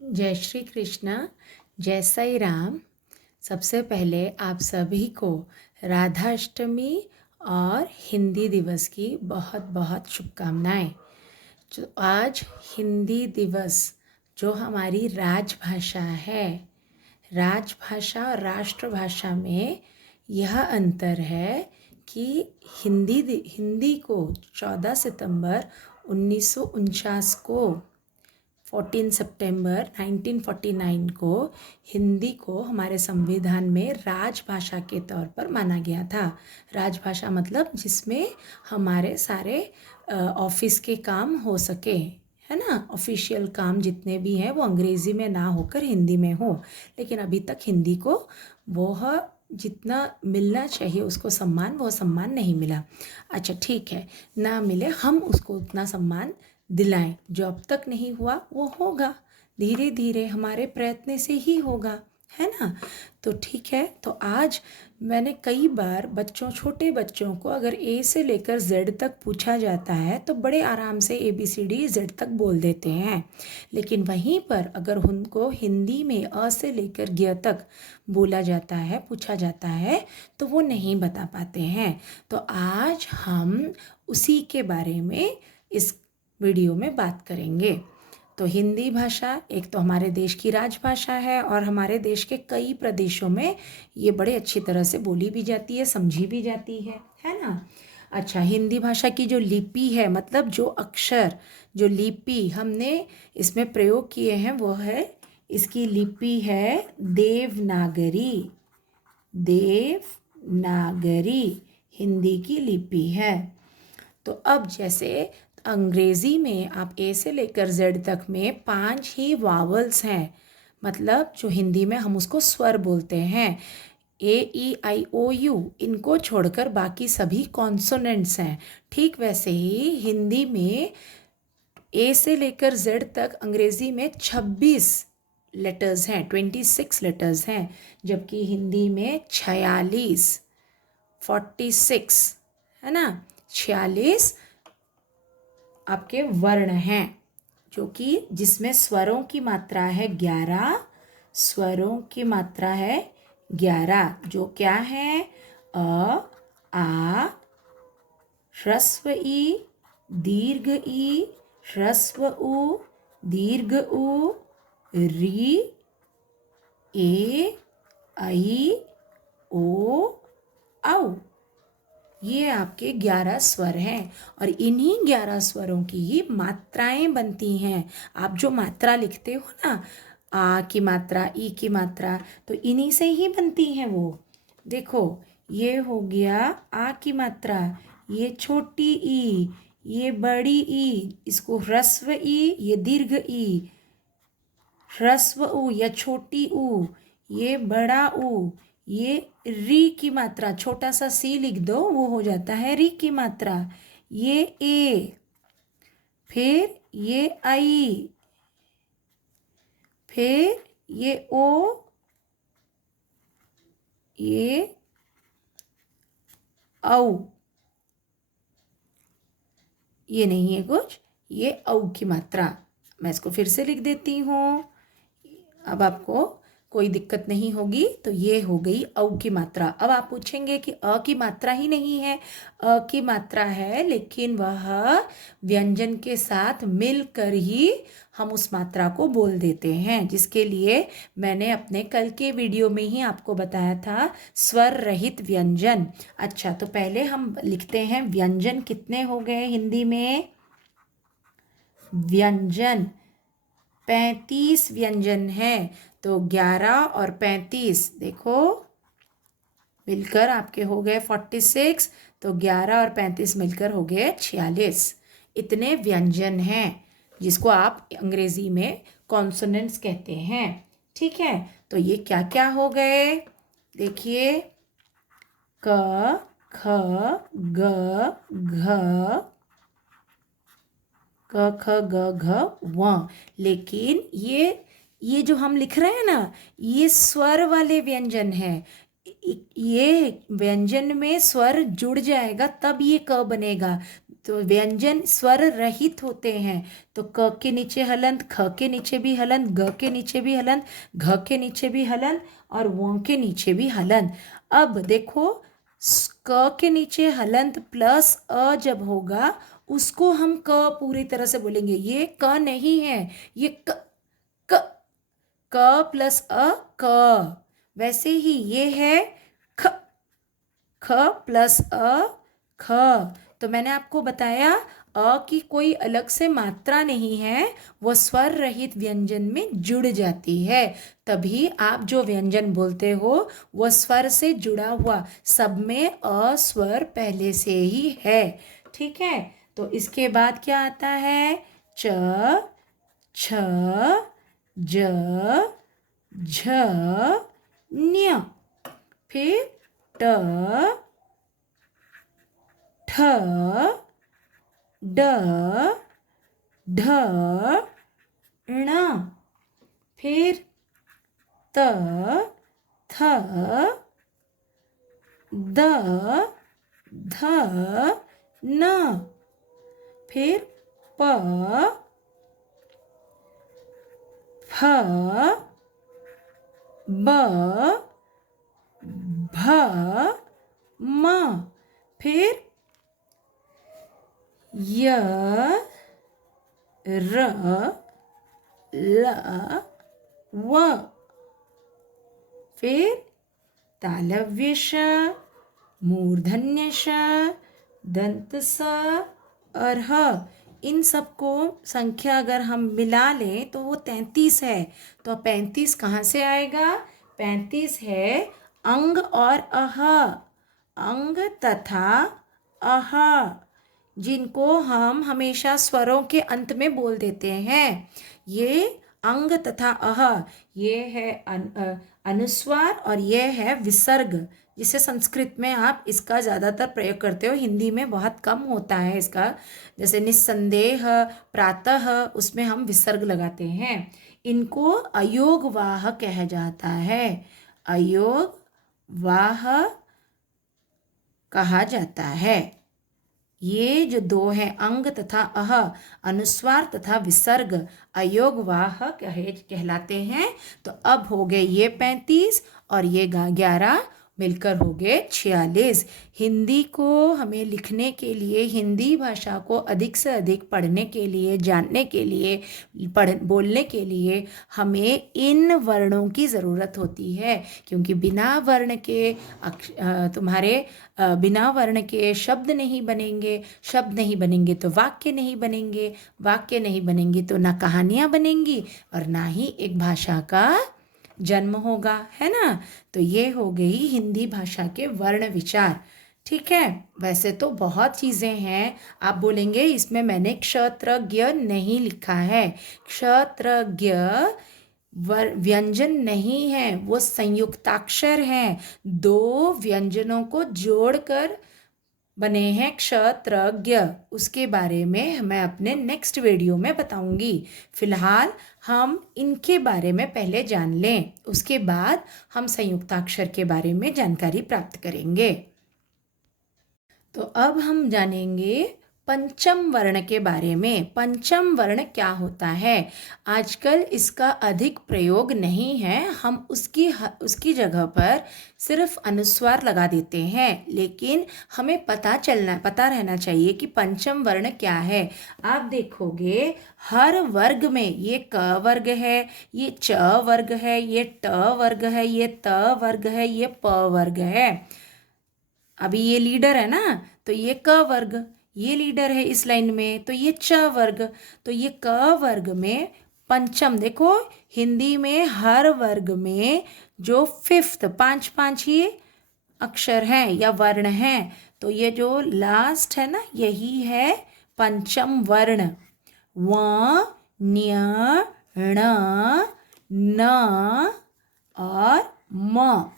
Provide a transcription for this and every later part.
जय श्री कृष्ण। जय साई राम। सबसे पहले आप सभी को राधाष्टमी और हिंदी दिवस की बहुत बहुत शुभकामनाएं। जो आज हिंदी दिवस, जो हमारी राजभाषा है, राजभाषा और राष्ट्रभाषा में यह अंतर है कि हिंदी को 14 सितंबर 1949 को 14 सितंबर 1949 को हिंदी को हमारे संविधान में राजभाषा के तौर पर माना गया था। राजभाषा मतलब जिसमें हमारे सारे ऑफिस के काम हो सके, है ना। ऑफिशियल काम जितने भी हैं वो अंग्रेज़ी में ना होकर हिंदी में हो। लेकिन अभी तक हिंदी को वह जितना मिलना चाहिए उसको सम्मान, वो सम्मान नहीं मिला। अच्छा ठीक है, ना मिले, हम उसको उतना सम्मान दिलाएं। जो अब तक नहीं हुआ वो होगा, धीरे धीरे हमारे प्रयत्न से ही होगा, है ना। तो ठीक है, तो आज मैंने कई बार छोटे बच्चों को अगर ए से लेकर जेड तक पूछा जाता है तो बड़े आराम से ABCD जेड तक बोल देते हैं। लेकिन वहीं पर अगर उनको हिंदी में अ से लेकर ज्ञ तक बोला जाता है, पूछा जाता है, तो वो नहीं बता पाते हैं। तो आज हम उसी के बारे में इस वीडियो में बात करेंगे। तो हिंदी भाषा एक तो हमारे देश की राजभाषा है और हमारे देश के कई प्रदेशों में ये बड़े अच्छी तरह से बोली भी जाती है, समझी भी जाती है ना। अच्छा, हिंदी भाषा की जो लिपि है, मतलब जो अक्षर, जो लिपि हमने इसमें प्रयोग किए हैं वो है, इसकी लिपि है देवनागरी। देवनागरी हिंदी की लिपि है। तो अब जैसे अंग्रेज़ी में आप ए से लेकर जेड तक में 5 ही वावल्स हैं, मतलब जो हिंदी में हम उसको स्वर बोलते हैं। A E I O U, इनको छोड़कर बाकी सभी कॉन्सोनेंट्स हैं। ठीक वैसे ही हिंदी में ए से लेकर जेड तक अंग्रेज़ी में 26 लेटर्स हैं, 26 लेटर्स हैं, जबकि हिंदी में 46 है ना, 46 आपके वर्ण हैं, जो कि जिसमें स्वरों की मात्रा है 11। स्वरों की मात्रा है 11, जो क्या है? अ, आ, ह्रस्व ई, दीर्घ ई, ह्रस्व उ, दीर्घ उ, री, ए, आई, ओ, औ। ये आपके 11 स्वर हैं और इन्हीं 11 स्वरों की ही मात्राएं बनती हैं। आप जो मात्रा लिखते हो ना, आ की मात्रा, ई की मात्रा, तो इन्हीं से ही बनती हैं वो। देखो, ये हो गया आ की मात्रा, ये छोटी ई, ये बड़ी ई, इसको ह्रस्व ई, ये दीर्घ ई, ह्रस्व उ या छोटी उ, ये बड़ा उ, ये री की मात्रा, छोटा सा सी लिख दो, वो हो जाता है री की मात्रा। ये ए, फिर ये आई, फिर ये ओ, ये औ। ये नहीं है कुछ, ये औ की मात्रा। मैं इसको फिर से लिख देती हूँ, अब आपको कोई दिक्कत नहीं होगी। तो ये हो गई औ की मात्रा। अब आप पूछेंगे कि अ की मात्रा ही नहीं है। अ की मात्रा है, लेकिन वह व्यंजन के साथ मिलकर ही हम उस मात्रा को बोल देते हैं, जिसके लिए मैंने अपने कल के वीडियो में ही आपको बताया था, स्वर रहित व्यंजन। अच्छा, तो पहले हम लिखते हैं व्यंजन कितने हो गए हिंदी में। व्यंजन 35 व्यंजन हैं, तो 11 और 35 देखो मिलकर आपके हो गए 46, तो 11 और 35 मिलकर हो गए 46। इतने व्यंजन हैं, जिसको आप अंग्रेजी में कॉन्सोनेंट्स कहते हैं। ठीक है, तो ये क्या क्या हो गए, देखिए, क, ख, ग, घ, क, ख, ग, घ, व। लेकिन ये जो हम लिख रहे हैं ना, ये स्वर वाले व्यंजन है। ये व्यंजन में स्वर जुड़ जाएगा तब ये क बनेगा। तो व्यंजन स्वर रहित होते हैं। तो क के नीचे हलंत, ख के नीचे भी हलंत, ग के नीचे भी हलंत, घ के नीचे भी हलंत और वो के नीचे भी हलंत। अब देखो क के नीचे हलंत प्लस अ जब होगा उसको हम क पूरी तरह से बोलेंगे। ये क नहीं है, ये क क प्लस अ क। वैसे ही ये है ख, ख प्लस अ ख। तो मैंने आपको बताया अ की कोई अलग से मात्रा नहीं है, वो स्वर रहित व्यंजन में जुड़ जाती है। तभी आप जो व्यंजन बोलते हो वो स्वर से जुड़ा हुआ, सब में अ स्वर पहले से ही है। ठीक है, तो इसके बाद क्या आता है? च, छ, ज, झ, न्य। फिर ट, ठ, ड, ढ, ण। फिर त, थ, द, ध, न। फिर प, फ, ब, भ, म। फिर य, र, ल, व। फिर तालव्य श, मूर्धन्य श, दंत स और ह। इन सबको संख्या अगर हम मिला लें तो वो 33 है। तो 35 कहाँ से आएगा? 35 है अंग और अह, अंग तथा अह, जिनको हम हमेशा स्वरों के अंत में बोल देते हैं। ये अंग तथा अह, ये है अनुस्वार और ये है विसर्ग, जिसे संस्कृत में आप इसका ज़्यादातर प्रयोग करते हो, हिंदी में बहुत कम होता है इसका। जैसे निस्संदेह, प्रातः, उसमें हम विसर्ग लगाते हैं। इनको अयोगवाह कहा जाता है, अयोगवाह कहा जाता है। ये जो दो हैं अंग तथा अह, अनुस्वार तथा विसर्ग, अयोगवाह कहलाते हैं। तो अब हो गए ये 35 और ये 11 मिलकर हो गए 46। हिंदी को हमें लिखने के लिए, हिंदी भाषा को अधिक से अधिक पढ़ने के लिए, जानने के लिए, बोलने के लिए हमें इन वर्णों की ज़रूरत होती है। क्योंकि बिना वर्ण के तुम्हारे बिना वर्ण के शब्द नहीं बनेंगे, शब्द नहीं बनेंगे तो वाक्य नहीं बनेंगे, वाक्य नहीं बनेंगे तो ना कहानियाँ बनेंगी और ना ही एक भाषा का जन्म होगा, है ना। तो ये हो गई हिंदी भाषा के वर्ण विचार। ठीक है, वैसे तो बहुत चीज़ें हैं। आप बोलेंगे इसमें मैंने क्षत्रज्ञ नहीं लिखा है। क्षत्रज्ञ व्यंजन नहीं है, वो संयुक्ताक्षर हैं। दो व्यंजनों को जोड़कर बने हैं क्षत्रज्ञ। उसके बारे में मैं अपने नेक्स्ट वीडियो में बताऊंगी। फिलहाल हम इनके बारे में पहले जान लें, उसके बाद हम संयुक्ताक्षर के बारे में जानकारी प्राप्त करेंगे। तो अब हम जानेंगे पंचम वर्ण के बारे में। पंचम वर्ण क्या होता है? आजकल इसका अधिक प्रयोग नहीं है, हम उसकी जगह पर सिर्फ अनुस्वार लगा देते हैं। लेकिन हमें पता रहना चाहिए कि पंचम वर्ण क्या है। आप देखोगे हर वर्ग में, ये क वर्ग है, ये च वर्ग है, ये ट वर्ग है, ये त वर्ग है, ये प वर्ग है। अभी ये लीडर है ना, तो ये क वर्ग, ये लीडर है इस लाइन में, तो ये च वर्ग। तो ये क वर्ग में पंचम, देखो हिंदी में हर वर्ग में जो फिफ्थ, पांच ही अक्षर हैं या वर्ण हैं, तो ये जो लास्ट है ना, यही है पंचम वर्ण। व, न्य, ण, न और म।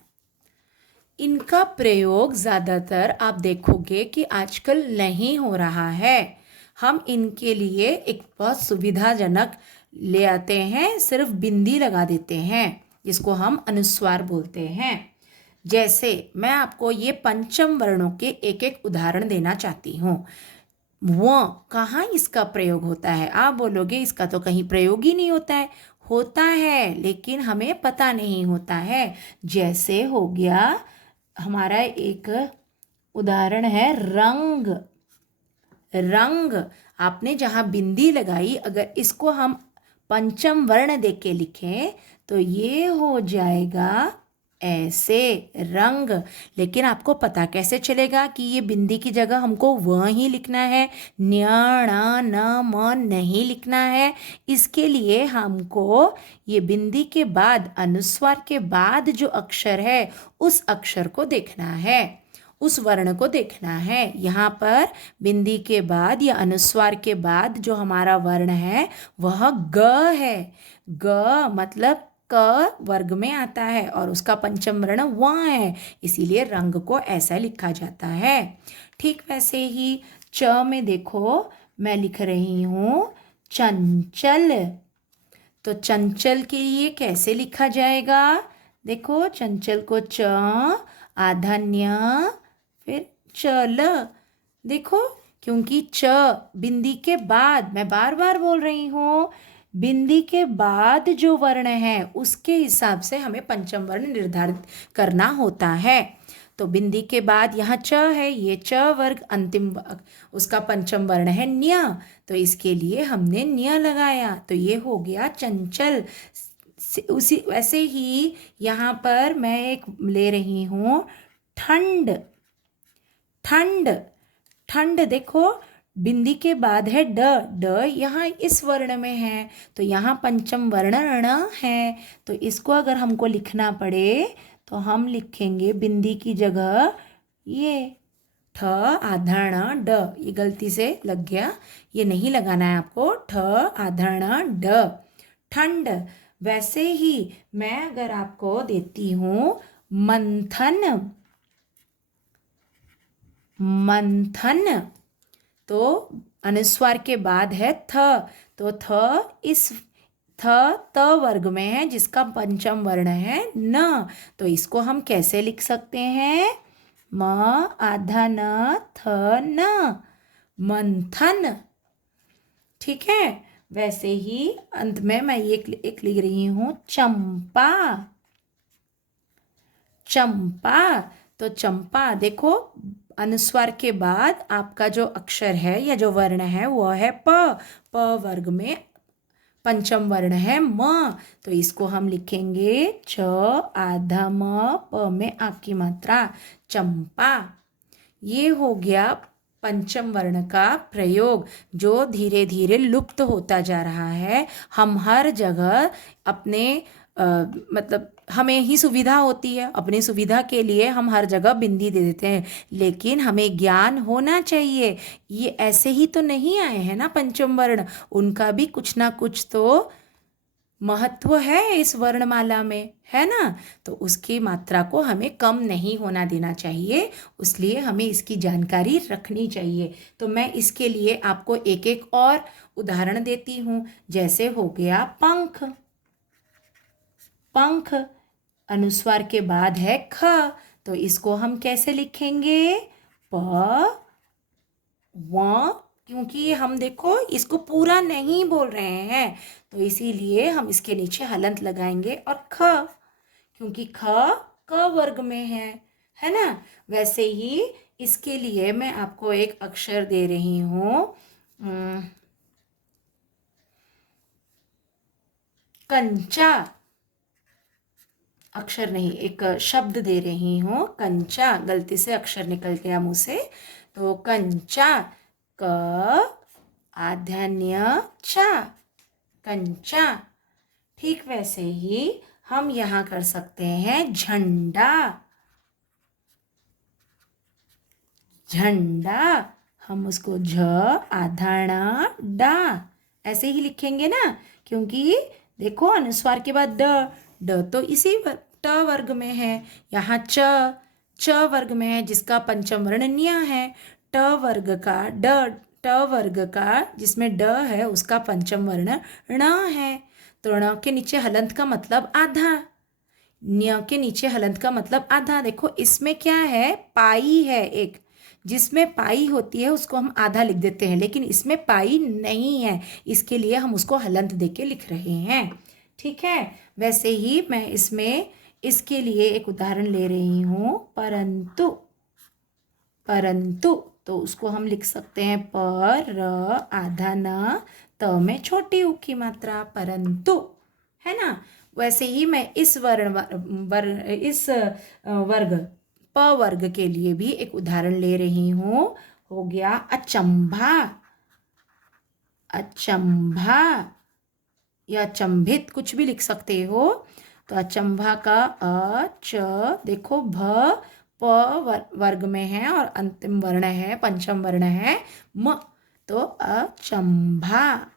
इनका प्रयोग ज़्यादातर आप देखोगे कि आजकल नहीं हो रहा है। हम इनके लिए एक बहुत सुविधाजनक ले आते हैं, सिर्फ बिंदी लगा देते हैं, जिसको हम अनुस्वार बोलते हैं। जैसे मैं आपको ये पंचम वर्णों के एक एक उदाहरण देना चाहती हूँ। वो कहाँ इसका प्रयोग होता है? आप बोलोगे इसका तो कहीं प्रयोग ही नहीं होता है। होता है, लेकिन हमें पता नहीं होता है। जैसे हो गया हमारा एक उदाहरण है रंग। रंग, आपने जहाँ बिंदी लगाई, अगर इसको हम पंचम वर्ण दे के लिखें तो ये हो जाएगा ऐसे रंग। लेकिन आपको पता कैसे चलेगा कि ये बिंदी की जगह हमको व ही लिखना है, न्य ण न म नहीं लिखना है? इसके लिए हमको ये बिंदी के बाद, अनुस्वार के बाद जो अक्षर है उस अक्षर को देखना है, उस वर्ण को देखना है। यहाँ पर बिंदी के बाद या अनुस्वार के बाद जो हमारा वर्ण है वह ग है। ग मतलब क वर्ग में आता है और उसका पंचम वर्ण व है, इसीलिए रंग को ऐसा लिखा जाता है। ठीक वैसे ही च में देखो, मैं लिख रही हूँ चंचल। तो चंचल के लिए कैसे लिखा जाएगा? देखो, चंचल को च, आधा न्य, फिर चल। देखो, क्योंकि च बिंदी के बाद, मैं बार बार बोल रही हूँ, बिंदी के बाद जो वर्ण है उसके हिसाब से हमें पंचम वर्ण निर्धारित करना होता है। तो बिंदी के बाद यहाँ च है, ये च वर्ग अंतिम उसका पंचम वर्ण है न्य, तो इसके लिए हमने न्य लगाया, तो ये हो गया चंचल। उसी वैसे ही यहाँ पर मैं एक ले रही हूँ ठंड। ठंड, ठंड देखो, बिंदी के बाद है ड। ड यहाँ इस वर्ण में है, तो यहाँ पंचम वर्ण ण है, तो इसको अगर हमको लिखना पड़े तो हम लिखेंगे बिंदी की जगह ये ठ, आधा ण, ड। ये गलती से लग गया, ये नहीं लगाना है आपको, ठ आधा ण ड, ठंड। वैसे ही मैं अगर आपको देती हूँ मंथन। मंथन, तो अनुस्वार के बाद है थ, तो थ इस थ त वर्ग में है जिसका पंचम वर्ण है न, तो इसको हम कैसे लिख सकते हैं? म आधा न थ न, मंथन। ठीक है, वैसे ही अंत में मैं एक लिख रही हूँ चंपा। चंपा, तो चंपा देखो, अनुस्वार के बाद आपका जो अक्षर है या जो वर्ण है वो है प। प वर्ग में पंचम वर्ण है म, तो इसको हम लिखेंगे च आधा म, प में आ की मात्रा, चंपा। ये हो गया पंचम वर्ण का प्रयोग, जो धीरे धीरे लुप्त होता जा रहा है। हम हर जगह अपने मतलब हमें ही सुविधा होती है, अपनी सुविधा के लिए हम हर जगह बिंदी दे देते हैं, लेकिन हमें ज्ञान होना चाहिए। ये ऐसे ही तो नहीं आए हैं ना पंचम वर्ण, उनका भी कुछ ना कुछ तो महत्व है इस वर्णमाला में, है ना? तो उसकी मात्रा को हमें कम नहीं होना देना चाहिए, इसलिए हमें इसकी जानकारी रखनी चाहिए। तो मैं इसके लिए आपको एक एक और उदाहरण देती हूँ। जैसे हो गया पंख। पंख अनुस्वार के बाद है ख, तो इसको हम कैसे लिखेंगे? प व, क्योंकि हम देखो इसको पूरा नहीं बोल रहे हैं, तो इसीलिए हम इसके नीचे हलंत लगाएंगे, और ख, क्योंकि ख क वर्ग में है ना? वैसे ही इसके लिए मैं आपको एक अक्षर दे रही हूँ, कंचा। अक्षर नहीं, एक शब्द दे रही हूँ कंचा, गलती से अक्षर निकल गया मुँह से, तो कंचा, क आध्यान्य चा, कंचा। ठीक वैसे ही हम यहाँ कर सकते हैं झंडा। झंडा, हम उसको झ आधा ण डा ऐसे ही लिखेंगे ना, क्योंकि देखो अनुस्वार के बाद ड, ड तो इसी ट वर्ग में है, यहाँ च वर्ग में है जिसका पंचम वर्ण न्य है। ट वर्ग का ट वर्ग का जिसमें ड है उसका पंचम वर्ण ण है, तो ण के नीचे हलंत का मतलब आधा, न्य के नीचे हलंत का मतलब आधा। देखो इसमें क्या है, पाई है एक, जिसमें पाई होती है उसको हम आधा लिख देते हैं, लेकिन इसमें पाई नहीं है, इसके लिए हम उसको हलंत दे के लिख रहे हैं। ठीक है, वैसे ही मैं इसमें इसके लिए एक उदाहरण ले रही हूँ, परंतु। परंतु तो उसको हम लिख सकते हैं पर आधा न, त में छोटी ऊ की मात्रा, परंतु, है ना। वैसे ही मैं इस वर्ग प वर्ग के लिए भी एक उदाहरण ले रही हूँ। हो गया अचंभा, अचंभा या अचंभित, कुछ भी लिख सकते हो। तो अचंभा का अच, देखो भ प वर्ग में है और अंतिम वर्ण है, पंचम वर्ण है म, तो अचंभा।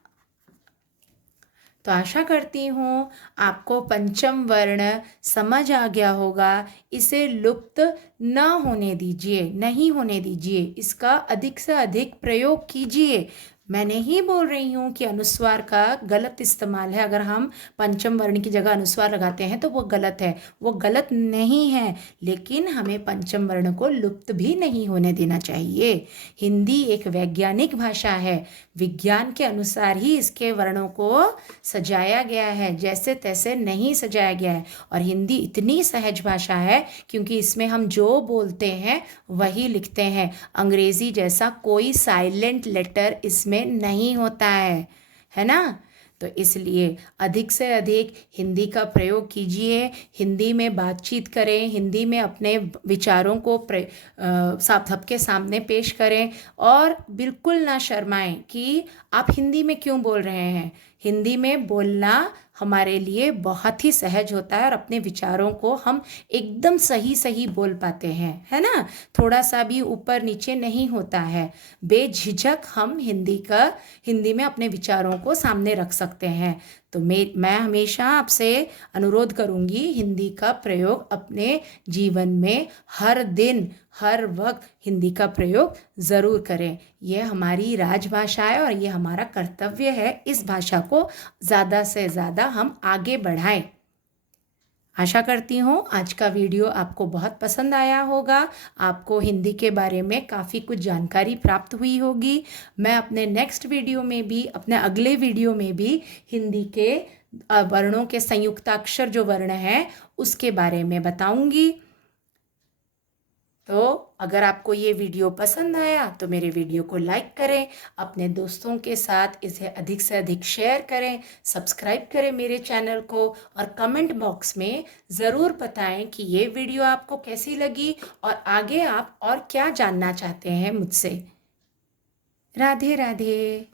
तो आशा करती हूँ आपको पंचम वर्ण समझ आ गया होगा। इसे लुप्त न होने दीजिए, नहीं होने दीजिए, इसका अधिक से अधिक प्रयोग कीजिए। मैं नहीं बोल रही हूँ कि अनुस्वार का गलत इस्तेमाल है, अगर हम पंचम वर्ण की जगह अनुस्वार लगाते हैं तो वो गलत है, वो गलत नहीं है, लेकिन हमें पंचम वर्ण को लुप्त भी नहीं होने देना चाहिए। हिंदी एक वैज्ञानिक भाषा है, विज्ञान के अनुसार ही इसके वर्णों को सजाया गया है, जैसे तैसे नहीं सजाया गया है। और हिंदी इतनी सहज भाषा है क्योंकि इसमें हम जो बोलते हैं वही लिखते हैं। अंग्रेज़ी जैसा कोई साइलेंट लेटर इसमें नहीं होता है ना। तो इसलिए अधिक से अधिक हिंदी का प्रयोग कीजिए, हिंदी में बातचीत करें, हिंदी में अपने विचारों को सबके सामने पेश करें, और बिल्कुल ना शर्माएं कि आप हिंदी में क्यों बोल रहे हैं। हिंदी में बोलना हमारे लिए बहुत ही सहज होता है और अपने विचारों को हम एकदम सही सही बोल पाते हैं, है ना। थोड़ा सा भी ऊपर नीचे नहीं होता है, बेझिझक हम हिंदी में अपने विचारों को सामने रख सकते हैं। तो मैं हमेशा आपसे अनुरोध करूंगी, हिंदी का प्रयोग अपने जीवन में हर दिन हर वक्त हिंदी का प्रयोग ज़रूर करें। यह हमारी राजभाषा है और ये हमारा कर्तव्य है, इस भाषा को ज़्यादा से ज़्यादा हम आगे बढ़ाएं। आशा करती हूँ आज का वीडियो आपको बहुत पसंद आया होगा, आपको हिंदी के बारे में काफ़ी कुछ जानकारी प्राप्त हुई होगी। मैं अपने नेक्स्ट वीडियो में भी, अपने अगले वीडियो में भी हिंदी के वर्णों के संयुक्ताक्षर जो वर्ण हैं उसके बारे में बताऊंगी। तो अगर आपको ये वीडियो पसंद आया तो मेरे वीडियो को लाइक करें, अपने दोस्तों के साथ इसे अधिक से अधिक शेयर करें, सब्सक्राइब करें मेरे चैनल को, और कमेंट बॉक्स में ज़रूर बताएं कि ये वीडियो आपको कैसी लगी और आगे आप और क्या जानना चाहते हैं मुझसे। राधे राधे।